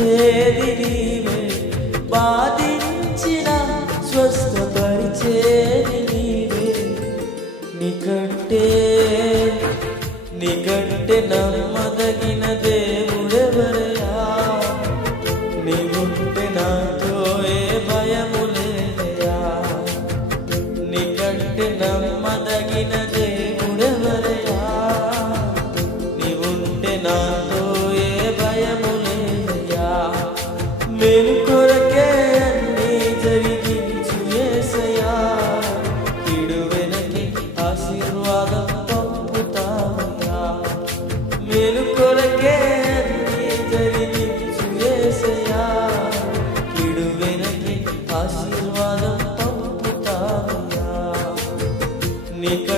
బలపరిచేది నీవే, బాధించిన స్వస్థపరిచేది నీవే. నీకంటే నమ్మదగిన దేవుడెవరయ్యా? నీవుంటే నాతో ఏ భయము లేదయ్యా. నీకంటే నమ్మదగిన దేవుడెవరయ్యా? నీవుంటే నాతో ఏ భయము లేదయ్యా. మేలు కొరకే అన్నీ జరిగించు యేసయ్యా, కీడు వెనక్కి ఆశీర్వాదం పంపుతావయ్యా. మేలు కొరకే అన్నీ జరిగించు యేసయ్యా, కీడు వెనక్కి ఆశీర్వాదం పంపుతావయ్యా. నీక